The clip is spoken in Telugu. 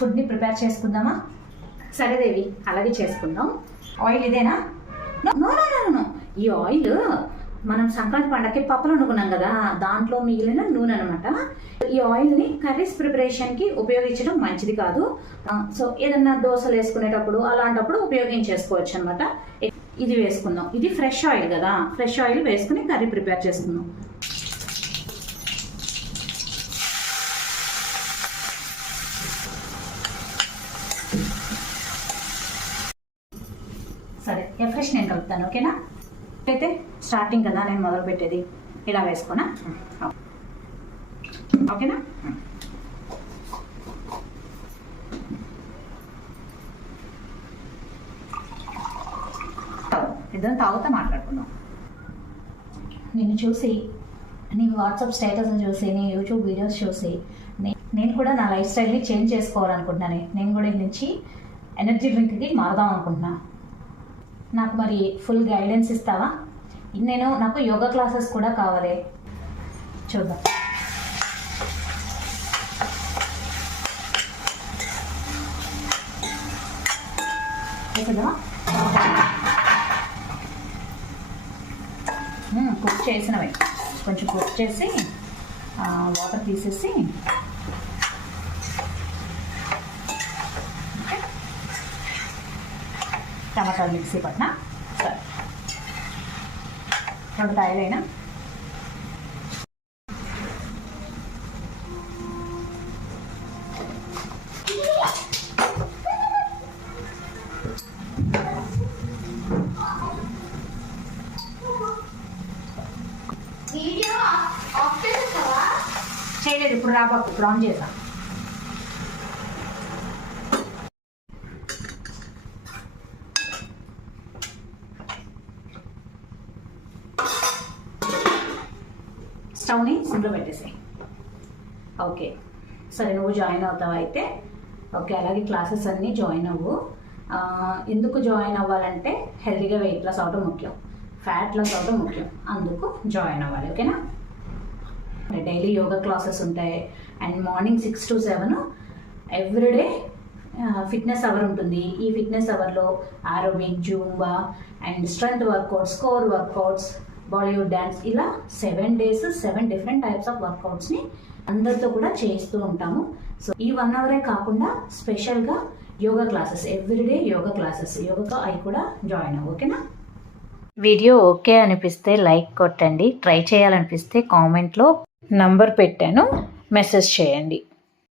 ఫుడ్ని ప్రిపేర్ చేసుకుందామా? సరే దేవి, అలాగే చేసుకుందాం. ఆయిల్ ఇదేనా? నో నో నో నో, ఈ ఆయిల్ మనం సంక్రాంతి పండగకి పప్పులు వండుకున్నాం కదా, దాంట్లో మిగిలిన నూనె అనమాట. ఈ ఆయిల్ని కర్రీస్ ప్రిపరేషన్కి ఉపయోగించడం మంచిది కాదు. సో ఏదన్నా దోశలు వేసుకునేటప్పుడు అలాంటప్పుడు ఉపయోగించేసుకోవచ్చు అనమాట. ఇది వేసుకుందాం. ఇది ఫ్రెష్ ఆయిల్ కదా, ఫ్రెష్ ఆయిల్ వేసుకుని కర్రీ ప్రిపేర్ చేసుకుందాం. సరే, ఫ్రెష్ నేను కలుపుతాను, ఓకేనా? అయితే స్టార్టింగ్ కదా నేను మొదలు పెట్టేది, ఇలా వేసుకోనా? ఓకేనా? ఇద్దరం తాగుతా మాట్లాడుకుందాం. నిన్ను చూసి, నీ వాట్సాప్ స్టేటస్ చూసి, నీ యూట్యూబ్ వీడియోస్ చూసి నేను కూడా నా లైఫ్ స్టైల్ని చేంజ్ చేసుకోవాలనుకుంటున్నాను. నేను కూడా ఇది నుంచి ఎనర్జీ డ్రింక్కి మారదాం అనుకుంటున్నా. నాకు మరి ఫుల్ గైడెన్స్ ఇస్తావా? నాకు యోగా క్లాసెస్ కూడా కావాలి. చూద్దాం. కుక్ చేసినవి కొంచెం కుక్ చేసి వాటర్ తీసేసి టమాటాలు మిక్సీ పట్టిన. సరే, 2 కాయలైనా చేయలేదు. ఇప్పుడు రాబాకు, ఇప్పుడు ఆన్ చేద్దాం. స్టవ్ని సిమ్లో పెట్టేసాయి. ఓకే, సరే, నువ్వు జాయిన్ అవుతావా అయితే? ఓకే, అలాగే క్లాసెస్ అన్నీ జాయిన్ అవ్వు. ఎందుకు జాయిన్ అవ్వాలంటే హెల్తీగా వెయిట్ లాస్ అవడం ముఖ్యం, ఫ్యాట్ లాస్ అవడం ముఖ్యం. అందుకు జాయిన్ అవ్వాలి, ఓకేనా? డైలీ యోగా క్లాసెస్ ఉంటాయి. And morning 6 to 7 everyday fitness hour ఉంటుంది. ఈ ఫిట్నెస్ అవర్లో aerobic, zumba and strength workouts, core workouts, Bollywood dance, ఇలా 7 days 7 different టైప్స్ ఆఫ్ వర్కౌట్స్ని అందరితో కూడా చేస్తూ ఉంటాము. సో ఈ 1 hour కాకుండా స్పెషల్గా yoga classes, everyday yoga classes, యోగాతో అవి కూడా జాయిన్ అవ్వు, ఓకేనా? వీడియో ఓకే అనిపిస్తే లైక్ కొట్టండి. ట్రై చేయాలనిపిస్తే కామెంట్లో నంబర్ పెట్టాను, మెసేజ్ చేయండి.